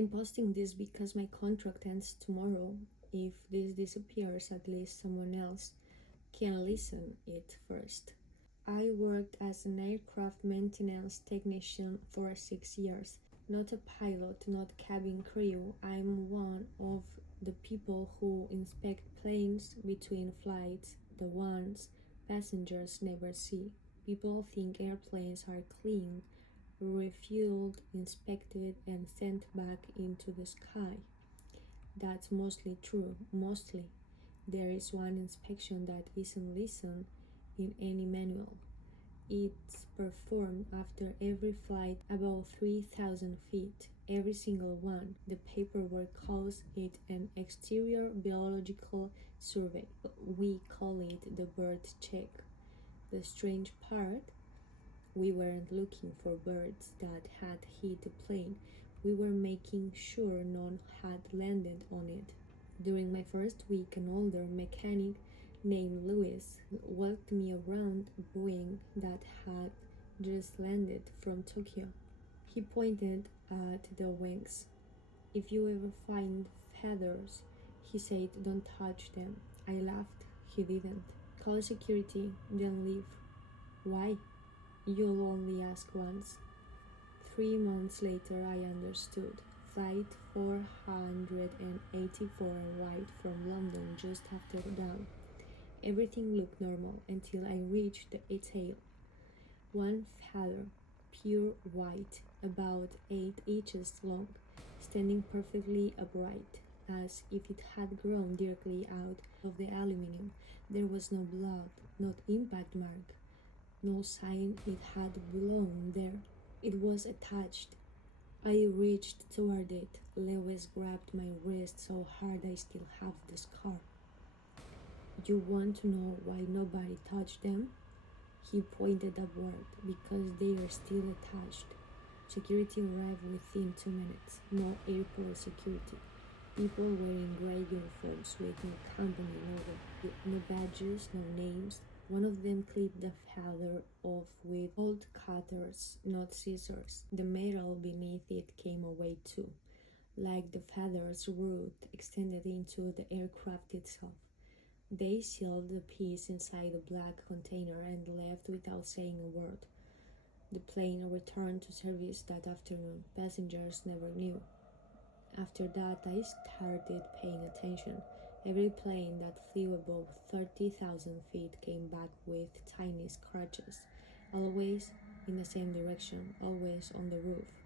I'm posting this because my contract ends tomorrow. If this disappears, at least someone else can listen it first. I worked as an aircraft maintenance technician for 6 years. Not a pilot, not cabin crew. I'm one of the people who inspect planes between flights, the ones passengers never see. People think airplanes are clean, refueled, inspected, and sent back into the sky. That's mostly true, mostly. There is one inspection that isn't listed in any manual. It's performed after every flight above 3,000 feet, every single one. The paperwork calls it an exterior biological survey. We call it the bird check. The strange part, we weren't looking for birds that had hit the plane. We were making sure none had landed on it. During my first week, an older mechanic named Louis walked me around a Boeing that had just landed from Tokyo. He pointed at the wings. "If you ever find feathers," he said, "don't touch them." I laughed. He didn't. "Call security, then leave." "Why?" "You'll only ask once." 3 months later, I understood. Flight 484 arrived from London just after dawn. Everything looked normal until I reached the tail. One feather, pure white, about 8 inches long, standing perfectly upright, as if it had grown directly out of the aluminum. There was no blood, not impact mark, no sign it had blown there. It was attached. I reached toward it. Lewis grabbed my wrist so hard I still have the scar. "You want to know why nobody touched them?" He pointed upward. "Because they are still attached." Security arrived within 2 minutes. No airport security. People wearing gray uniforms with no company logo, no badges, no names. One of them clipped the feather off with bolt cutters, not scissors. The metal beneath it came away too, like the feather's root extended into the aircraft itself. They sealed the piece inside a black container and left without saying a word. The plane returned to service that afternoon. Passengers never knew. After that, I started paying attention. Every plane that flew above 30,000 feet came back with tiny scratches, always in the same direction, always on the roof,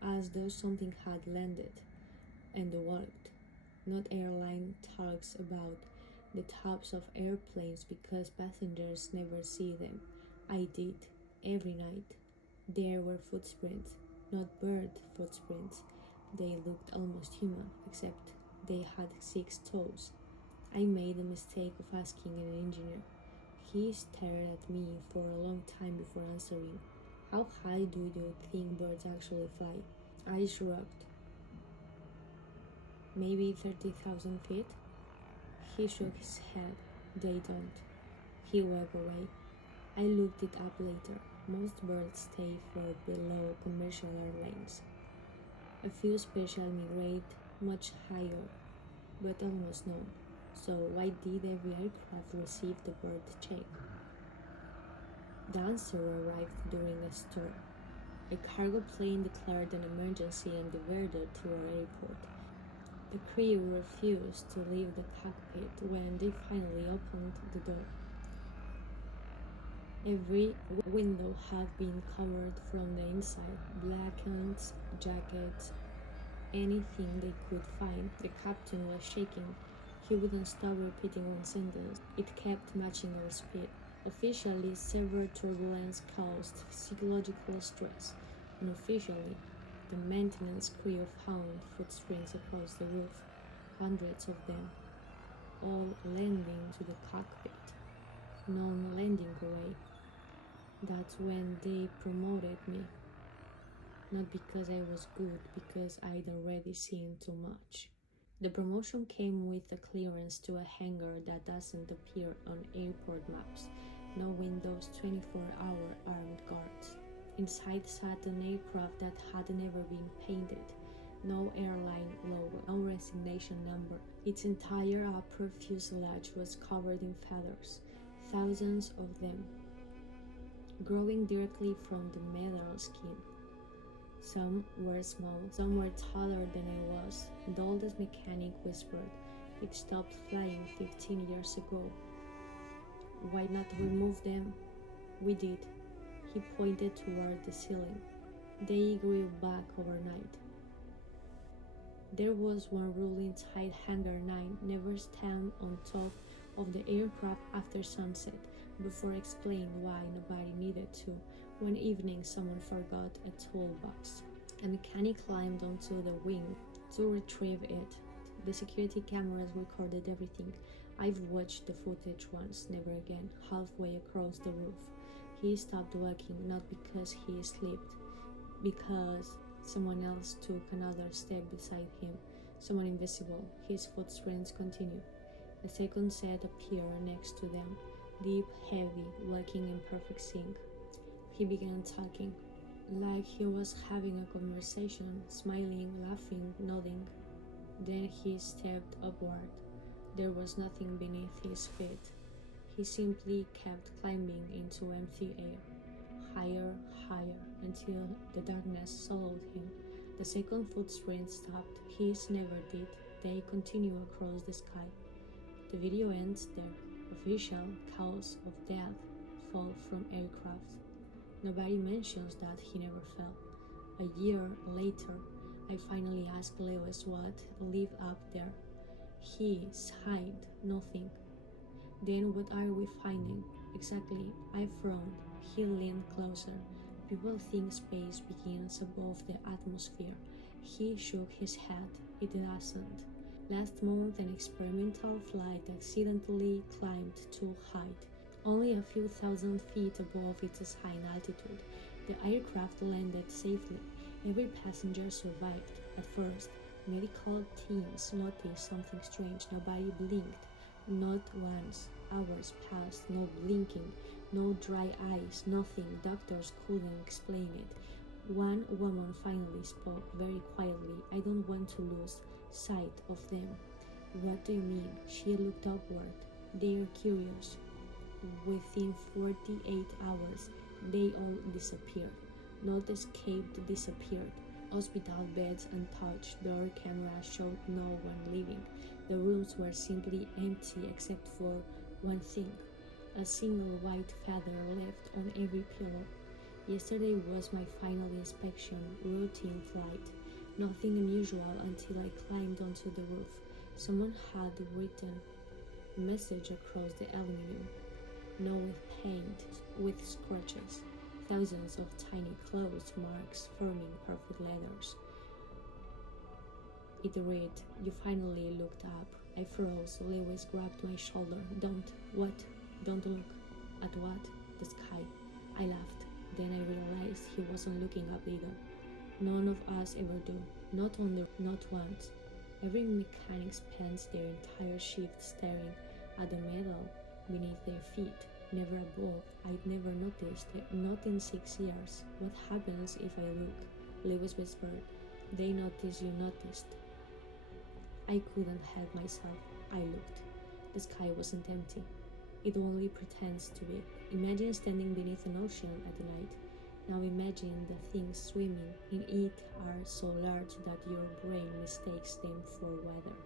as though something had landed and worked. Not airline talks about the tops of airplanes because passengers never see them. I did, every night. There were footprints, not bird footprints. They looked almost human, except they had 6 toes. I made the mistake of asking an engineer. He stared at me for a long time before answering. "How high do you think birds actually fly?" I shrugged. "Maybe 30,000 feet? He shook his head. "They don't." He walked away. I looked it up later. Most birds stay for below commercial airlines. A few special migrate much higher, but almost none. So why did every aircraft receive the bird check? The answer arrived during a storm. A cargo plane declared an emergency and diverted to our airport. The crew refused to leave the cockpit when they finally opened the door. Every window had been covered from the inside, blankets, jackets, anything they could find. The captain was shaking. He wouldn't stop repeating one sentence. It kept matching our speed. Officially, severe turbulence caused psychological stress. Unofficially, the maintenance crew found footprints across the roof, hundreds of them, all landing to the cockpit, none landing away. That's when they promoted me. Not because I was good, because I'd already seen too much. The promotion came with a clearance to a hangar that doesn't appear on airport maps. No windows, 24-hour armed guards. Inside sat an aircraft that had never been painted. No airline logo, no resignation number. Its entire upper fuselage was covered in feathers, thousands of them, growing directly from the metal skin. Some were small, some were taller than I was. The oldest mechanic whispered, "It stopped flying 15 years ago. Why not remove them?" "We did." He pointed toward the ceiling. "They grew back overnight." There was one rule inside Hangar 9: never stand on top of the aircraft after sunset. Before explaining why nobody needed to, one evening someone forgot a toolbox. A mechanic climbed onto the wing to retrieve it. The security cameras recorded everything. I've watched the footage once, never again. Halfway across the roof, he stopped walking, not because he slipped, because someone else took another step beside him, someone invisible. His footprints continued. A second set appeared next to them, deep, heavy, walking in perfect sync. He began talking, like he was having a conversation, smiling, laughing, nodding. Then he stepped upward. There was nothing beneath his feet. He simply kept climbing into empty air, higher, higher, until the darkness swallowed him. The second footprint stopped. His never did. They continue across the sky. The video ends there. Official cause of death: fall from aircraft. Nobody mentions that he never fell. A year later, I finally asked Lewis what lived up there. He sighed, "Nothing." "Then what are we finding?" "Exactly." I frowned. He leaned closer. "People think space begins above the atmosphere." He shook his head. "It doesn't. Last month, an experimental flight accidentally climbed too high, only a few thousand feet above its assigned altitude. The aircraft landed safely. Every passenger survived. At first, medical teams noticed something strange. Nobody blinked. Not once. Hours passed. No blinking. No dry eyes. Nothing. Doctors couldn't explain it. One woman finally spoke, very quietly. "I don't want to lose sight of them." "What do you mean?" She looked upward. "They're curious." Within 48 hours, they all disappeared. Not escaped, disappeared. Hospital beds untouched. Door cameras showed no one leaving. The rooms were simply empty except for one thing: a single white feather left on every pillow. Yesterday was my final inspection, routine flight. Nothing unusual until I climbed onto the roof. Someone had written a message across the aluminum. No with paint, with scratches. Thousands of tiny clothes marks forming perfect letters. It read, "You finally looked up." I froze. Lewis grabbed my shoulder. "Don't." "What?" "Don't look." "At what?" "The sky." I laughed. Then I realized he wasn't looking up either. None of us ever do. Not once. Every mechanic spends their entire shift staring at the metal beneath their feet, never above. I'd never noticed it, not in 6 years. "What happens if I look?" Lewis whispered. "They notice you noticed." I couldn't help myself. I looked. The sky wasn't empty. It only pretends to be. Imagine standing beneath an ocean at night. Now imagine the things swimming in it are so large that your brain mistakes them for weather.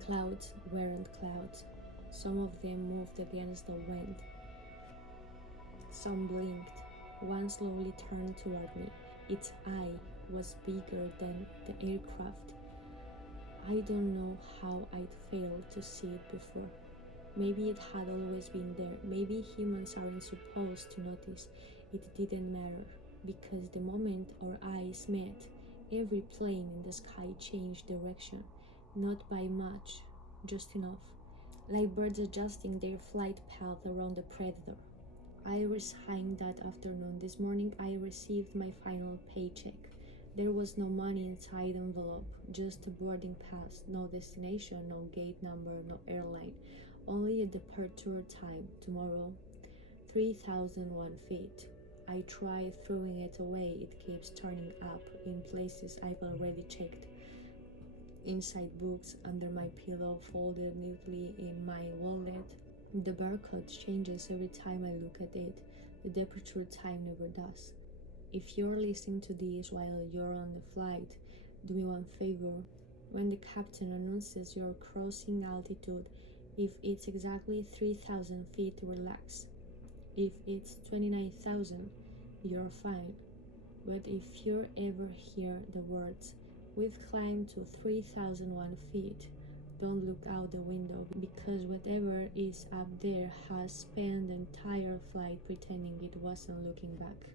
Clouds weren't clouds. Some of them moved against the wind. Some blinked. One slowly turned toward me. Its eye was bigger than the aircraft. I don't know how I'd failed to see it before. Maybe it had always been there. Maybe humans aren't supposed to notice. It didn't matter, because the moment our eyes met, every plane in the sky changed direction. Not by much, just enough. Like birds adjusting their flight path around a predator. I resigned that afternoon. This morning I received my final paycheck. There was no money inside the envelope, just a boarding pass, no destination, no gate number, no airline, only a departure time, tomorrow, 3,001 feet. I tried throwing it away. It keeps turning up in places I've already checked. inside books under my pillow folded neatly in my wallet. The barcode changes every time I look at it. The departure time never does. If you're listening to this while you're on the flight, do me one favor. When the captain announces you're crossing altitude, if it's exactly 3,000 feet, relax. If it's 29,000, you're fine. But if you ever hear the words, "We've climbed to 3,001 feet," don't look out the window, because whatever is up there has spent the entire flight pretending it wasn't looking back.